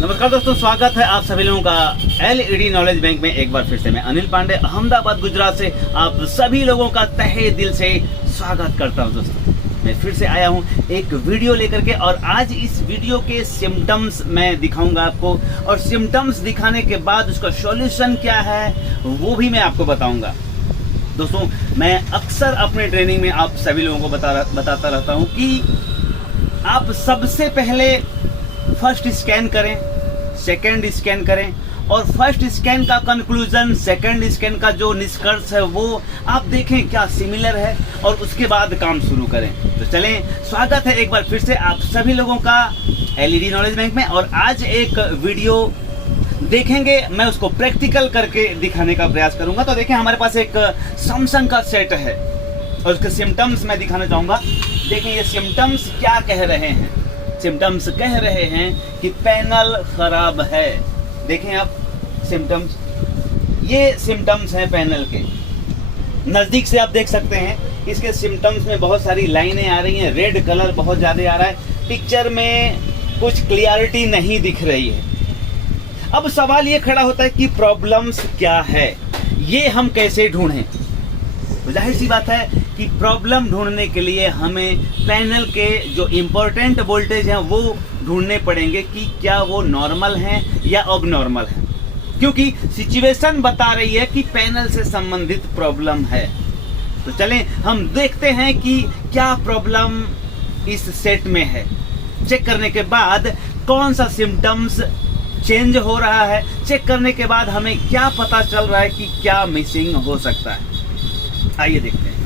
नमस्कार दोस्तों, स्वागत है आप सभी लोगों का एलईडी नॉलेज बैंक में। एक बार फिर से मैं अनिल पांडे अहमदाबाद गुजरात से आप सभी लोगों का तहे दिल से स्वागत करता हूं। दोस्तों मैं फिर से आया हूं एक वीडियो लेकर के, और आज इस वीडियो के सिम्टम्स मैं दिखाऊंगा आपको, और सिम्टम्स दिखाने के बाद उसका सॉल्यूशन क्या है वो भी मैं आपको बताऊंगा। दोस्तों मैं अक्सर अपने ट्रेनिंग में आप सभी लोगों को बताता रहता हूं कि आप सबसे पहले फर्स्ट स्कैन करें, सेकंड स्कैन करें, और फर्स्ट स्कैन का कंक्लूजन, सेकंड स्कैन का जो निष्कर्ष है वो आप देखें क्या सिमिलर है, और उसके बाद काम शुरू करें। तो चलें, स्वागत है एक बार फिर से आप सभी लोगों का एलईडी नॉलेज बैंक में। और आज एक वीडियो देखेंगे, मैं उसको प्रैक्टिकल करके दिखाने का प्रयास करूंगा। तो देखें, हमारे पास एक सैमसंग का सेट है और उसके सिम्टम्स मैं दिखाना चाहूंगा। देखें ये सिम्टम्स क्या कह रहे हैं। सिम्टम्स कह रहे हैं कि पैनल खराब है। देखें आप सिम्टम्स, ये सिम्टम्स हैं पैनल के। नज़दीक से आप देख सकते हैं इसके सिम्टम्स में बहुत सारी लाइनें आ रही हैं, रेड कलर बहुत ज़्यादा आ रहा है, पिक्चर में कुछ क्लियरिटी नहीं दिख रही है। अब सवाल ये खड़ा होता है कि प्रॉब्लम्स क्या है, ये हम कैसे ढूंढें। तो जाहिर सी बात है कि प्रॉब्लम ढूंढने के लिए हमें पैनल के जो इम्पोर्टेंट वोल्टेज हैं वो ढूंढने पड़ेंगे कि क्या वो नॉर्मल हैं या अब नॉर्मल हैं, क्योंकि सिचुएशन बता रही है कि पैनल से संबंधित प्रॉब्लम है। तो चलें हम देखते हैं कि क्या प्रॉब्लम इस सेट में है। चेक करने के बाद कौन सा सिम्टम्स चेंज हो रहा है, चेक करने के बाद हमें क्या पता चल रहा है कि क्या मिसिंग हो सकता है। आइए देखते हैं।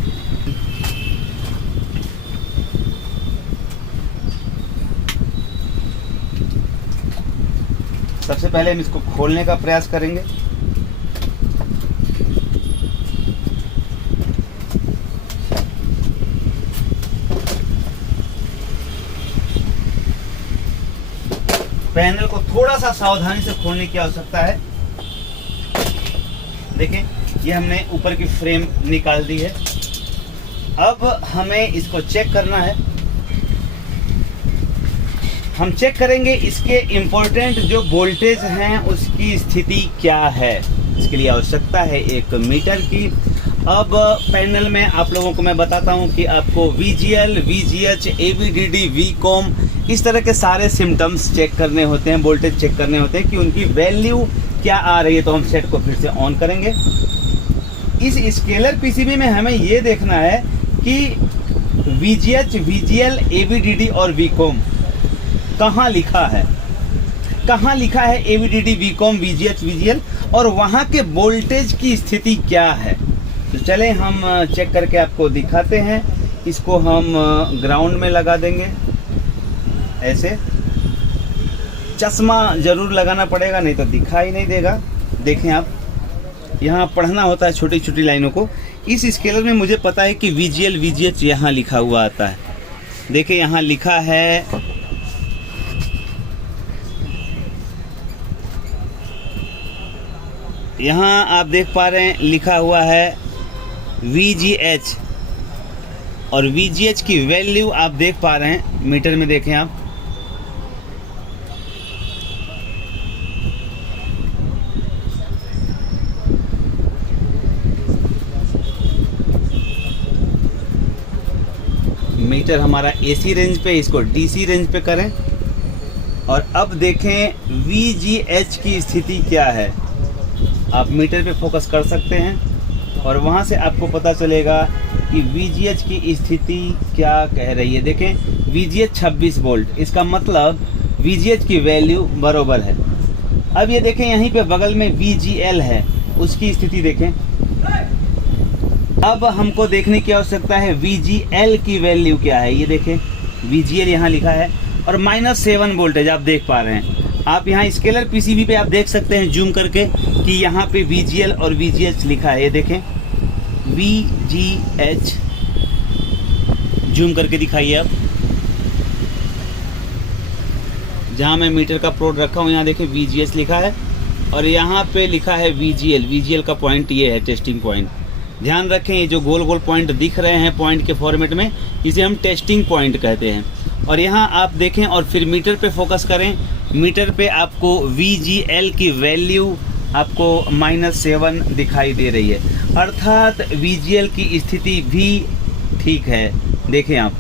सबसे पहले हम इसको खोलने का प्रयास करेंगे। पैनल को थोड़ा सा सावधानी से खोलने की आवश्यकता है। देखें ये हमने ऊपर की फ्रेम निकाल दी है। अब हमें इसको चेक करना है। हम चेक करेंगे इसके इम्पोर्टेंट जो वोल्टेज हैं उसकी स्थिति क्या है। इसके लिए आवश्यकता है एक मीटर की। अब पैनल में आप लोगों को मैं बताता हूं कि आपको VGL, VGH, AVDD, VCOM इस तरह के सारे सिम्टम्स चेक करने होते हैं, वोल्टेज चेक करने होते हैं कि उनकी वैल्यू क्या आ रही है। तो हम सेट को फिर से ऑन करेंगे। इस स्केलर पीसीबी में हमें ये देखना है कि VGH, VGL, AVDD और VCOM कहाँ लिखा है, कहाँ लिखा है AVDD, VCOM, VGH, VGL, और वहाँ के वोल्टेज की स्थिति क्या है। तो चलें हम चेक करके आपको दिखाते हैं। इसको हम ग्राउंड में लगा देंगे ऐसे। चश्मा जरूर लगाना पड़ेगा, नहीं तो दिखाई नहीं देगा। देखें आप, यहाँ पढ़ना होता है छोटी छोटी लाइनों को। इस स्केलर में मुझे पता है कि VGL, VGH यहाँ लिखा हुआ आता है। देखिए यहाँ लिखा है यहाँ आप देख पा रहे हैं लिखा हुआ है VGH, और VGH की वैल्यू आप देख पा रहे हैं मीटर में। देखें आप, मीटर हमारा AC रेंज पे, इसको DC रेंज पे करें। और अब देखें VGH की स्थिति क्या है। आप मीटर पे फोकस कर सकते हैं और वहाँ से आपको पता चलेगा कि VGH की स्थिति क्या कह रही है। देखें VGH 26 वोल्ट, इसका मतलब VGH की वैल्यू बरोबर है। अब ये देखें यहीं पे बगल में VGL है, उसकी स्थिति देखें। अब हमको देखने की आवश्यकता है VGL की वैल्यू क्या है। ये देखें VGL यहाँ लिखा है और -7 वोल्टेज आप देख पा रहे हैं। आप यहाँ स्केलर पीसीबी पे आप देख सकते हैं जूम करके कि यहाँ पे VGL और VGH लिखा है। ये देखें VGH, जूम करके दिखाइए आप। जहाँ मैं मीटर का प्रोड रखा हूँ यहाँ देखें VGH लिखा है, और यहाँ पे लिखा है VGL। VGL का पॉइंट ये है, टेस्टिंग पॉइंट। ध्यान रखें ये जो गोल गोल पॉइंट दिख रहे हैं पॉइंट के फॉर्मेट में, इसे हम टेस्टिंग पॉइंट कहते हैं। और यहाँ आप देखें और फिर मीटर पे फोकस करें मीटर पे आपको VGL की वैल्यू आपको -7 दिखाई दे रही है, अर्थात VGL की स्थिति भी ठीक है। देखें आप,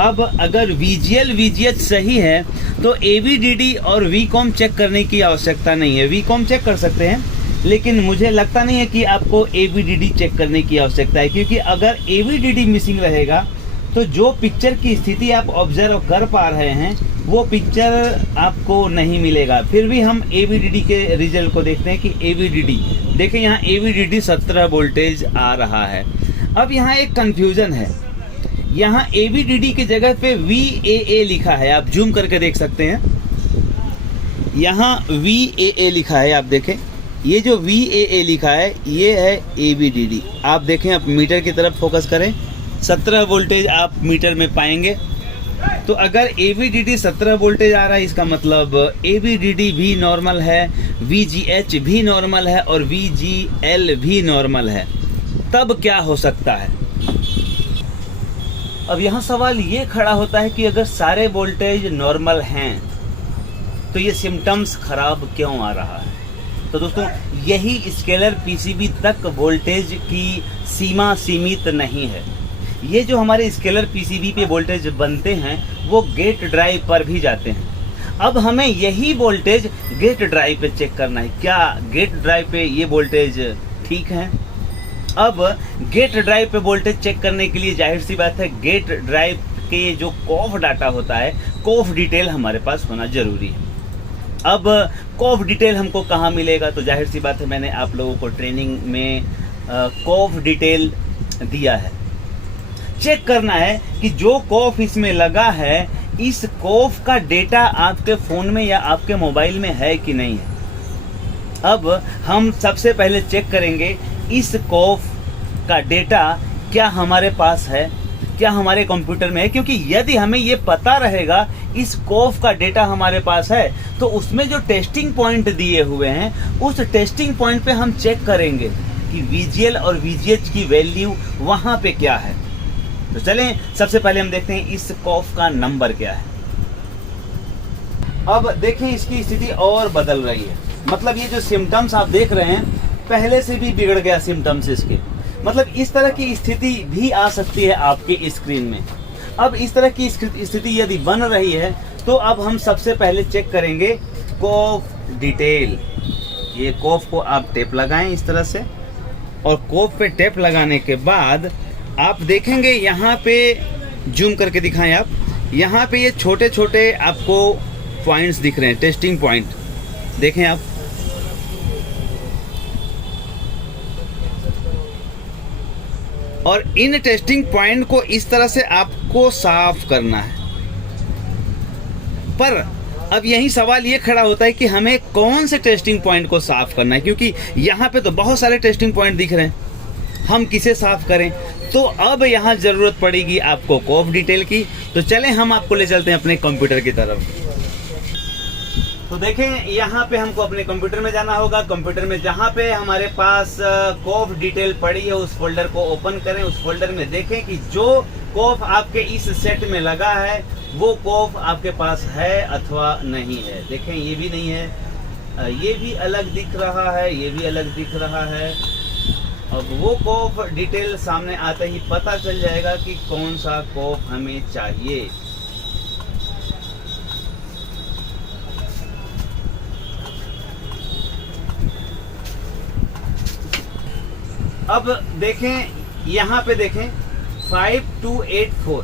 अब अगर VGL VGH सही है तो AVDD और VCOM चेक करने की आवश्यकता नहीं है। VCOM चेक कर सकते हैं, लेकिन मुझे लगता नहीं है कि आपको AVDD चेक करने की आवश्यकता है, क्योंकि अगर AVDD मिसिंग रहेगा तो जो पिक्चर की स्थिति आप ऑब्जर्व कर पा रहे हैं वो पिक्चर आपको नहीं मिलेगा। फिर भी हम AVDD के रिजल्ट को देखते हैं कि AVDD देखें, यहाँ AVDD 17 वोल्टेज आ रहा है। अब यहाँ एक कंफ्यूजन है, यहाँ AVDD की जगह पे VAA लिखा है, आप जूम करके देख सकते हैं। यहाँ VAA लिखा है, आप देखें, ये जो VAA लिखा है ये है AVDD। आप देखें, आप मीटर की तरफ फोकस करें, 17 वोल्टेज आप मीटर में पाएंगे। तो अगर AVDD 17 वोल्टेज आ रहा है, इसका मतलब AVDD भी नॉर्मल है, VGH भी नॉर्मल है और VGL भी नॉर्मल है। तब क्या हो सकता है? अब यहाँ सवाल ये खड़ा होता है कि अगर सारे वोल्टेज नॉर्मल हैं तो ये सिम्टम्स खराब क्यों आ रहा है? तो दोस्तों, यही स्केलर PCB तक वोल्टेज की सीमा सीमित नहीं है। ये जो हमारे स्केलर PCB पे वोल्टेज बनते हैं वो गेट ड्राइव पर भी जाते हैं। अब हमें यही वोल्टेज गेट ड्राइव पे चेक करना है, क्या गेट ड्राइव पे ये वोल्टेज ठीक है? अब गेट ड्राइव पे वोल्टेज चेक करने के लिए जाहिर सी बात है गेट ड्राइव के जो कॉफ डाटा होता है, कॉफ डिटेल हमारे पास होना जरूरी है। अब कॉफ डिटेल हमको कहाँ मिलेगा? तो जाहिर सी बात है, मैंने आप लोगों को ट्रेनिंग में कॉफ डिटेल दिया है। चेक करना है कि जो कॉफ इसमें लगा है, इस कॉफ का डेटा आपके फ़ोन में या आपके मोबाइल में है कि नहीं है। अब हम सबसे पहले चेक करेंगे इस कॉफ का डेटा क्या हमारे पास है, क्या हमारे कंप्यूटर में है, क्योंकि यदि हमें ये पता रहेगा इस कॉफ का डेटा हमारे पास है तो उसमें जो टेस्टिंग पॉइंट दिए हुए हैं उस टेस्टिंग पॉइंट पे हम चेक करेंगे कि VGL और VGH की वैल्यू वहाँ पे क्या है। तो चलें, सबसे पहले हम देखते हैं इस कॉफ का नंबर क्या है। अब देखें, इसकी स्थिति और बदल रही है, मतलब ये जो सिम्टम्स आप देख रहे हैं पहले से भी बिगड़ गया सिम्टम्स इसके, मतलब इस तरह की स्थिति भी आ सकती है आपके स्क्रीन में। अब इस तरह की स्थिति यदि बन रही है तो अब हम सबसे पहले चेक करेंगे कॉफ डिटेल। ये कॉफ को आप टेप लगाएं इस तरह से, और कॉफ पे टेप लगाने के बाद आप देखेंगे यहाँ पे, जूम करके दिखाएं आप, यहाँ पे ये छोटे छोटे आपको पॉइंट्स दिख रहे हैं, टेस्टिंग पॉइंट देखें आप। और इन टेस्टिंग पॉइंट को इस तरह से आपको साफ करना है। पर अब यही सवाल ये खड़ा होता है कि हमें कौन से टेस्टिंग पॉइंट को साफ करना है, क्योंकि यहाँ पे तो बहुत सारे टेस्टिंग पॉइंट दिख रहे हैं, हम किसे साफ करें? तो अब यहाँ ज़रूरत पड़ेगी आपको कॉफ डिटेल की। तो चलें, हम आपको ले चलते हैं अपने कंप्यूटर की तरफ। तो देखें, यहाँ पे हमको अपने कंप्यूटर में जाना होगा। कंप्यूटर में जहाँ पे हमारे पास कॉफ डिटेल पड़ी है उस फोल्डर को ओपन करें। उस फोल्डर में देखें कि जो कॉफ आपके इस सेट में लगा है वो कॉफ आपके पास है अथवा नहीं है। देखें, ये भी नहीं है, ये भी अलग दिख रहा है, ये भी अलग दिख रहा है। अब वो कॉफ डिटेल सामने आते ही पता चल जाएगा कि कौन सा कॉफ हमें चाहिए। अब देखें, यहाँ पे देखें 5284,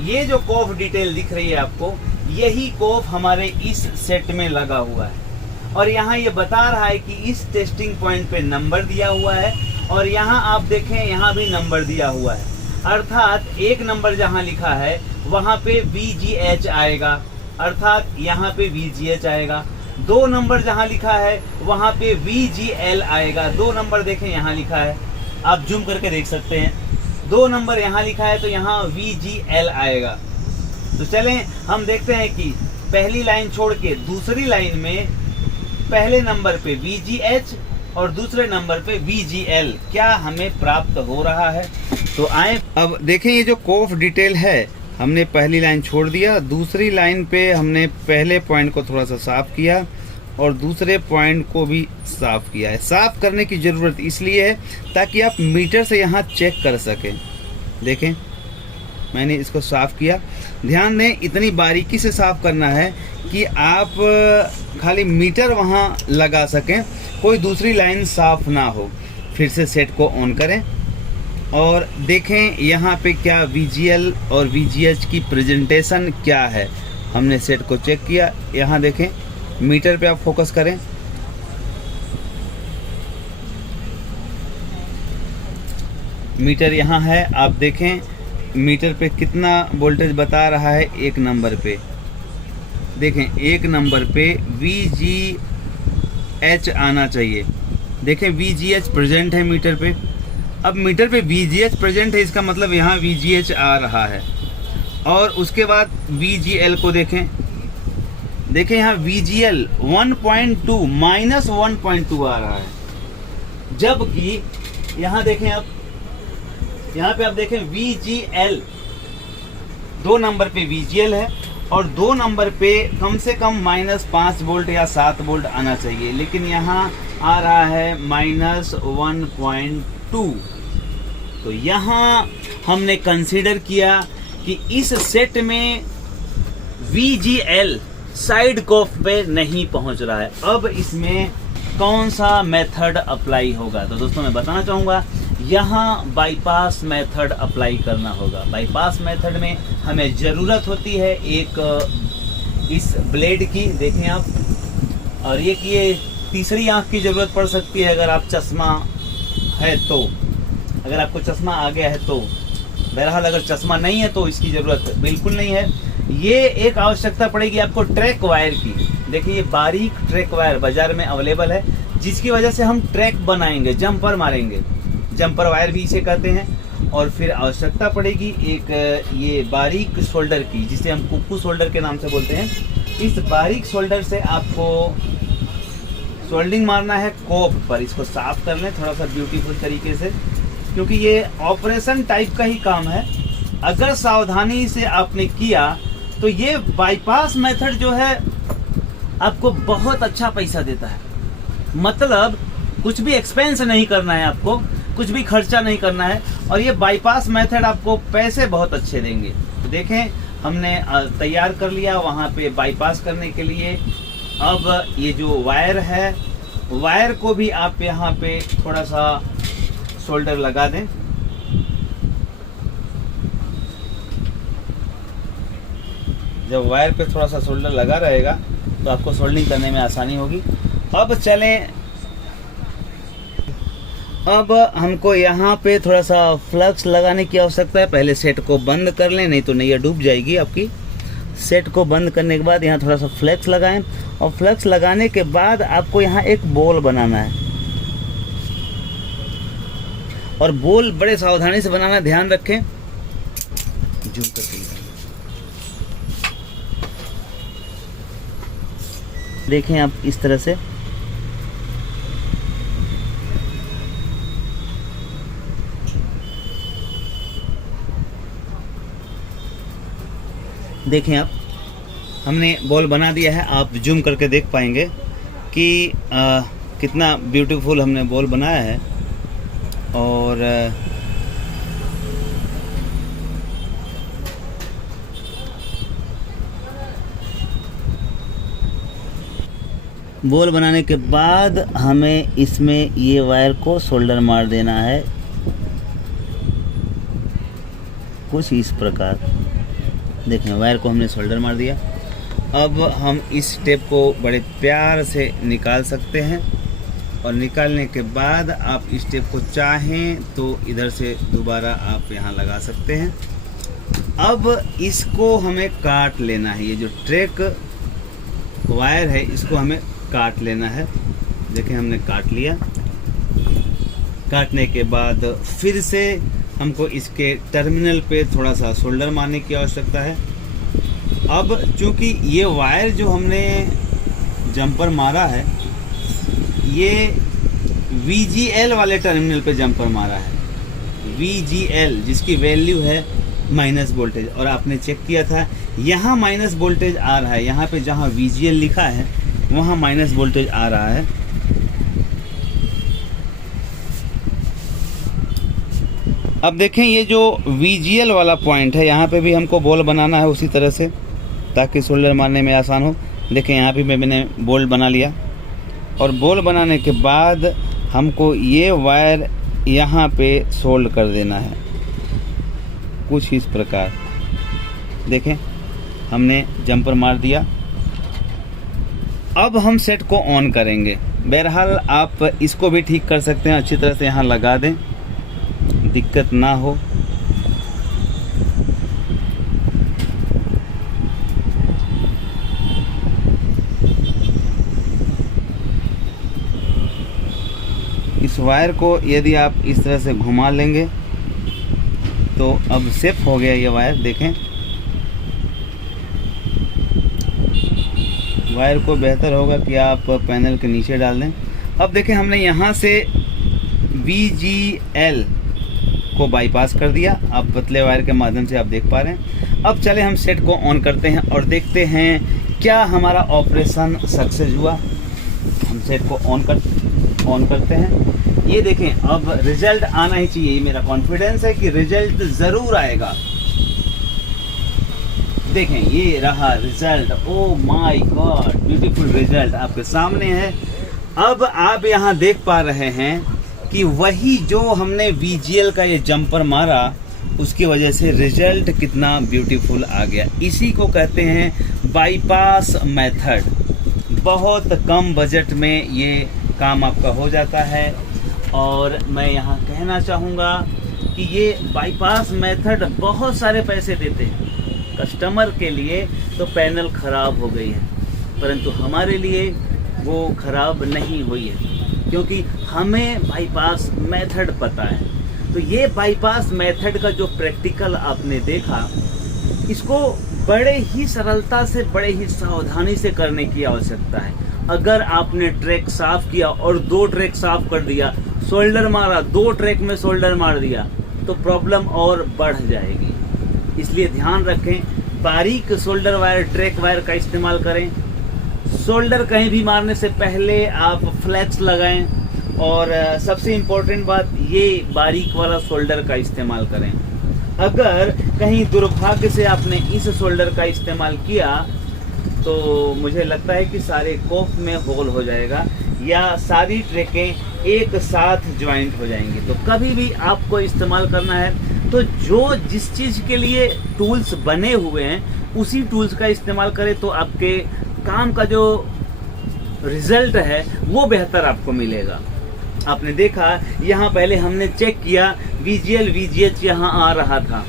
ये जो कॉफ डिटेल दिख रही है आपको, यही कॉफ हमारे इस सेट में लगा हुआ है। और यहाँ ये बता रहा है कि इस टेस्टिंग पॉइंट पे नंबर दिया हुआ है, और यहाँ आप देखें यहाँ भी नंबर दिया हुआ है, अर्थात एक नंबर जहाँ लिखा है वहाँ पे VGH आएगा, अर्थात यहाँ पे VGH आएगा। 2 नंबर जहाँ लिखा है वहाँ पे VGL आएगा। 2 नंबर देखें यहाँ लिखा है, आप जूम करके देख सकते हैं, 2 नंबर यहाँ लिखा है तो यहाँ VGL आएगा। तो चलें, हम देखते हैं कि पहली लाइन छोड़ के दूसरी लाइन में पहले नंबर पे VGH और दूसरे नंबर पे VGL क्या हमें प्राप्त हो रहा है। तो आए, अब देखें, ये जो कॉफ डिटेल है हमने पहली लाइन छोड़ दिया, दूसरी लाइन पे हमने पहले पॉइंट को थोड़ा सा साफ़ किया और दूसरे पॉइंट को भी साफ़ किया है। साफ़ करने की ज़रूरत इसलिए है ताकि आप मीटर से यहाँ चेक कर सकें। देखें, मैंने इसको साफ़ किया। ध्यान दें, इतनी बारीकी से साफ़ करना है कि आप खाली मीटर वहाँ लगा सकें, कोई दूसरी लाइन साफ़ ना हो। फिर से सेट को ऑन करें और देखें यहाँ पे क्या VGL और VGH की प्रेजेंटेशन क्या है। हमने सेट को चेक किया, यहाँ देखें, मीटर पे आप फोकस करें। मीटर यहाँ है, आप देखें मीटर पे कितना वोल्टेज बता रहा है। 1 नंबर पे देखें, 1 नंबर पे VGH आना चाहिए। देखें VGH प्रेजेंट है मीटर पे। अब मीटर पे VGH प्रेजेंट है, इसका मतलब यहाँ VGH आ रहा है। और उसके बाद VGL को देखें, देखें यहाँ VGL 1.2 -1.2 आ रहा है, जबकि यहाँ देखें, अब यहाँ पे आप देखें VGL 2 नंबर पे VGL है और 2 नंबर पे कम से कम -5 वोल्ट या 7 वोल्ट आना चाहिए, लेकिन यहाँ आ रहा है -1.2। तो यहाँ हमने कंसीडर किया कि इस सेट में VGL साइड कॉफ पे नहीं पहुंच रहा है। अब इसमें कौन सा मेथड अप्लाई होगा? तो दोस्तों मैं बताना चाहूँगा, यहाँ बाईपास मेथड अप्लाई करना होगा। बाईपास मेथड में हमें ज़रूरत होती है एक इस ब्लेड की, देखें आप, और ये तीसरी आँख की ज़रूरत पड़ सकती है अगर आप चश्मा है तो, अगर आपको चश्मा आ गया है तो। बहरहाल अगर चश्मा नहीं है तो इसकी ज़रूरत बिल्कुल नहीं है। ये एक आवश्यकता पड़ेगी आपको ट्रैक वायर की। देखिए ये बारीक ट्रैक वायर बाज़ार में अवेलेबल है, जिसकी वजह से हम ट्रैक बनाएंगे, जंपर मारेंगे, जंपर वायर भी इसे कहते हैं। और फिर आवश्यकता पड़ेगी एक ये बारीक शोल्डर की, जिसे हम कुक्कू शोल्डर के नाम से बोलते हैं। इस बारीक शोल्डर से आपको सोल्डिंग मारना है कोप पर। इसको साफ कर लें थोड़ा सा ब्यूटीफुल तरीके से, क्योंकि ये ऑपरेशन टाइप का ही काम है। अगर सावधानी से आपने किया तो ये बाईपास मेथड जो है आपको बहुत अच्छा पैसा देता है। मतलब कुछ भी एक्सपेंस नहीं करना है आपको, कुछ भी खर्चा नहीं करना है, और ये बाईपास मेथड आपको पैसे बहुत अच्छे देंगे। तो देखें हमने तैयार कर लिया वहाँ पे बाईपास करने के लिए। अब ये जो वायर है, वायर को भी आप यहाँ पे थोड़ा सा शोल्डर लगा दें। जब वायर पे थोड़ा सा शोल्डर लगा रहेगा तो आपको सोल्डिंग करने में आसानी होगी। अब चलें, अब हमको यहाँ पे थोड़ा सा फ्लक्स लगाने की आवश्यकता है। पहले सेट को बंद कर लें, नहीं तो नैया डूब जाएगी आपकी। सेट को बंद करने के बाद यहाँ थोड़ा सा फ्लक्स लगाएं, और फ्लक्स लगाने के बाद आपको यहाँ एक बॉल बनाना है, और बॉल बड़े सावधानी से बनाना, ध्यान रखें। जूम करके देखें आप इस तरह से। देखें आप, हमने बॉल बना दिया है। आप जूम करके देख पाएंगे कि कितना ब्यूटीफुल हमने बॉल बनाया है। और बॉल बनाने के बाद हमें इसमें ये वायर को शोल्डर मार देना है, कुछ इस प्रकार। देखें वायर को हमने शोल्डर मार दिया। अब हम इस टेप को बड़े प्यार से निकाल सकते हैं, और निकालने के बाद आप इस टेप को चाहें तो इधर से दोबारा आप यहाँ लगा सकते हैं। अब इसको हमें काट लेना है। ये जो ट्रैक वायर है इसको हमें काट लेना है। देखें हमने काट लिया। काटने के बाद फिर से हमको इसके टर्मिनल पे थोड़ा सा शोल्डर मारने की आवश्यकता है। अब चूंकि ये वायर जो हमने जंपर मारा है ये VGL वाले टर्मिनल पे जंपर मारा है। VGL जिसकी वैल्यू है माइनस वोल्टेज, और आपने चेक किया था यहाँ माइनस वोल्टेज आ रहा है, यहाँ पे जहाँ VGL लिखा है वहाँ माइनस वोल्टेज आ रहा है। अब देखें ये जो VGL वाला पॉइंट है यहाँ पे भी हमको बॉल बनाना है उसी तरह से, ताकि सोल्डर मारने में आसान हो। देखें यहाँ पे मैंने बॉल बना लिया, और बॉल बनाने के बाद हमको ये वायर यहाँ पे सोल्ड कर देना है कुछ इस प्रकार। देखें हमने जंपर मार दिया। अब हम सेट को ऑन करेंगे। बहरहाल आप इसको भी ठीक कर सकते हैं, अच्छी तरह से यहाँ लगा दें, दिक्कत ना हो। इस वायर को यदि आप इस तरह से घुमा लेंगे तो अब सेफ हो गया ये वायर। देखें वायर को बेहतर होगा कि आप पैनल के नीचे डाल दें। अब देखें हमने यहाँ से VGL को बाईपास कर दिया। अब पतले वायर के माध्यम से आप देख पा रहे हैं। अब चले हम सेट को ऑन करते हैं और देखते हैं क्या हमारा ऑपरेशन सक्सेस हुआ। हम सेट को ऑन करते हैं। ये देखें अब रिजल्ट आना ही चाहिए, ये मेरा कॉन्फिडेंस है कि रिजल्ट ज़रूर आएगा। देखें ये रहा result, oh my God, beautiful result आपके सामने है। अब आप यहाँ देख पा रहे हैं कि वही जो हमने VGL का ये जंपर मारा उसकी वजह से रिजल्ट कितना ब्यूटीफुल आ गया। इसी को कहते हैं बाईपास मेथड। बहुत कम बजट में ये काम आपका हो जाता है। और मैं यहाँ कहना चाहूँगा कि ये बाईपास मेथड बहुत सारे पैसे देते हैं कस्टमर के लिए, तो पैनल ख़राब हो गई है, परंतु हमारे लिए वो ख़राब नहीं हुई है क्योंकि हमें बाईपास मेथड पता है। तो ये बाईपास मेथड का जो प्रैक्टिकल आपने देखा, इसको बड़े ही सरलता से, बड़े ही सावधानी से करने की आवश्यकता है। अगर आपने ट्रैक साफ किया और 2 ट्रैक साफ कर दिया, शोल्डर मारा, 2 ट्रैक में शोल्डर मार दिया, तो प्रॉब्लम और बढ़ जाएगी। इसलिए ध्यान रखें, बारीक शोल्डर वायर, ट्रैक वायर का इस्तेमाल करें। शोल्डर कहीं भी मारने से पहले आप फ्लैक्स लगाएं, और सबसे इम्पोर्टेंट बात, ये बारीक वाला शोल्डर का इस्तेमाल करें। अगर कहीं दुर्भाग्य से आपने इस शोल्डर का इस्तेमाल किया तो मुझे लगता है कि सारे कोफ में होल हो जाएगा या सारी ट्रैकें एक साथ ज्वाइंट हो जाएंगी। तो कभी भी आपको इस्तेमाल करना है तो जो जिस चीज़ के लिए टूल्स बने हुए हैं उसी टूल्स का इस्तेमाल करें, तो आपके काम का जो रिजल्ट है वो बेहतर आपको मिलेगा। आपने देखा यहाँ पहले हमने चेक किया, VGL VGH यहाँ आ रहा था,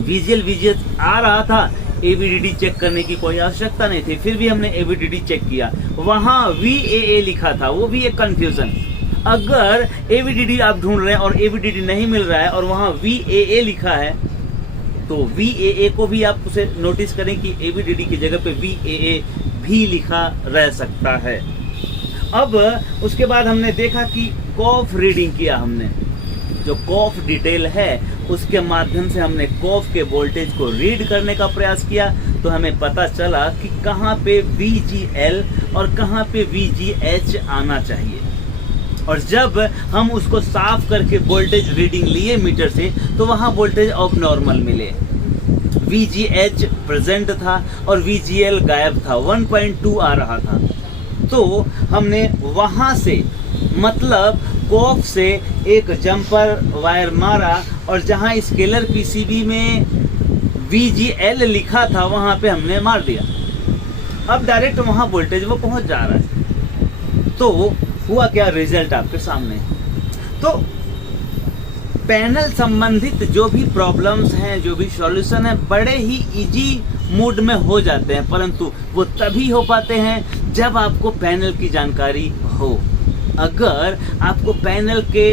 VGL VGH आ रहा था, AVDD चेक करने की कोई आवश्यकता नहीं थी। फिर भी हमने AVDD चेक किया, वहाँ VAA लिखा था, वो भी एक कंफ्यूजन। अगर AVDD आप ढूंढ रहे हैं और AVDD नहीं मिल रहा है और वहाँ VAA लिखा है, तो VAA को भी आप उसे नोटिस करें कि AVDD की जगह पे VAA भी लिखा रह सकता है। अब उसके बाद हमने देखा कि कॉफ रीडिंग किया हमने, जो कॉफ डिटेल है उसके माध्यम से हमने कॉफ के वोल्टेज को रीड करने का प्रयास किया, तो हमें पता चला कि कहाँ पे VGL और कहाँ पे VGH आना चाहिए। और जब हम उसको साफ करके वोल्टेज रीडिंग लिए मीटर से, तो वहाँ वोल्टेज ऑफ नॉर्मल मिले, VGH प्रेजेंट था और VGL गायब था, 1.2 आ रहा था। तो हमने वहाँ से मतलब कॉफ से एक जंपर वायर मारा और जहाँ स्केलर PCB में VGL लिखा था वहाँ पे हमने मार दिया। अब डायरेक्ट वहाँ वोल्टेज वो पहुँच जा रहा है। तो हुआ क्या, रिजल्ट आपके सामने। तो पैनल संबंधित जो भी प्रॉब्लम्स हैं, जो भी सॉल्यूशन है, बड़े ही इजी मोड में हो जाते हैं, परंतु वो तभी हो पाते हैं जब आपको पैनल की जानकारी हो। अगर आपको पैनल के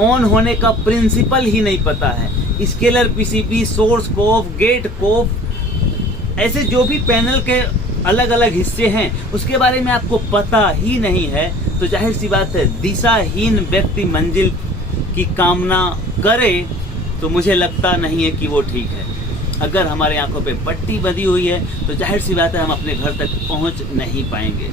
ऑन होने का प्रिंसिपल ही नहीं पता है, स्केलर PCB, सोर्स कोफ, गेट कोफ, ऐसे जो भी पैनल के अलग अलग हिस्से हैं उसके बारे में आपको पता ही नहीं है, तो जाहिर सी बात है दिशाहीन व्यक्ति मंजिल की कामना करे तो मुझे लगता नहीं है कि वो ठीक है। अगर हमारे आंखों पे पट्टी बंधी हुई है तो जाहिर सी बात है हम अपने घर तक पहुंच नहीं पाएंगे,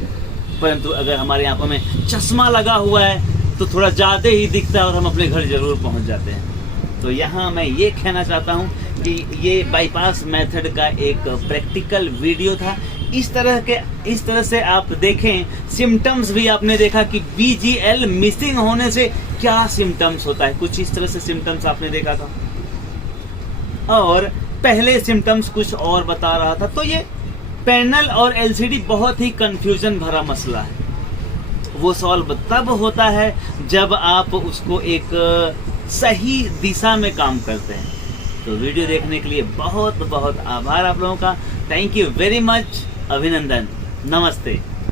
परंतु अगर हमारी आंखों में चश्मा लगा हुआ है तो थोड़ा ज़्यादा ही दिखता है और हम अपने घर ज़रूर पहुंच जाते हैं। तो यहाँ मैं ये कहना चाहता हूँ कि ये बाईपास मेथड का एक प्रैक्टिकल वीडियो था। इस तरह से आप देखें, सिम्टम्स भी आपने देखा कि BGL मिसिंग होने से क्या सिम्टम्स होता है, कुछ इस तरह से सिम्टम्स आपने देखा था, और पहले सिम्टम्स कुछ और बता रहा था। तो ये पैनल और LCD बहुत ही कंफ्यूजन भरा मसला है। वो सॉल्व तब होता है जब आप उसको एक सही दिशा में काम करते हैं। तो वीडियो देखने के लिए बहुत बहुत आभार आप लोगों का। Thank you very much. अभिनंदन। नमस्ते।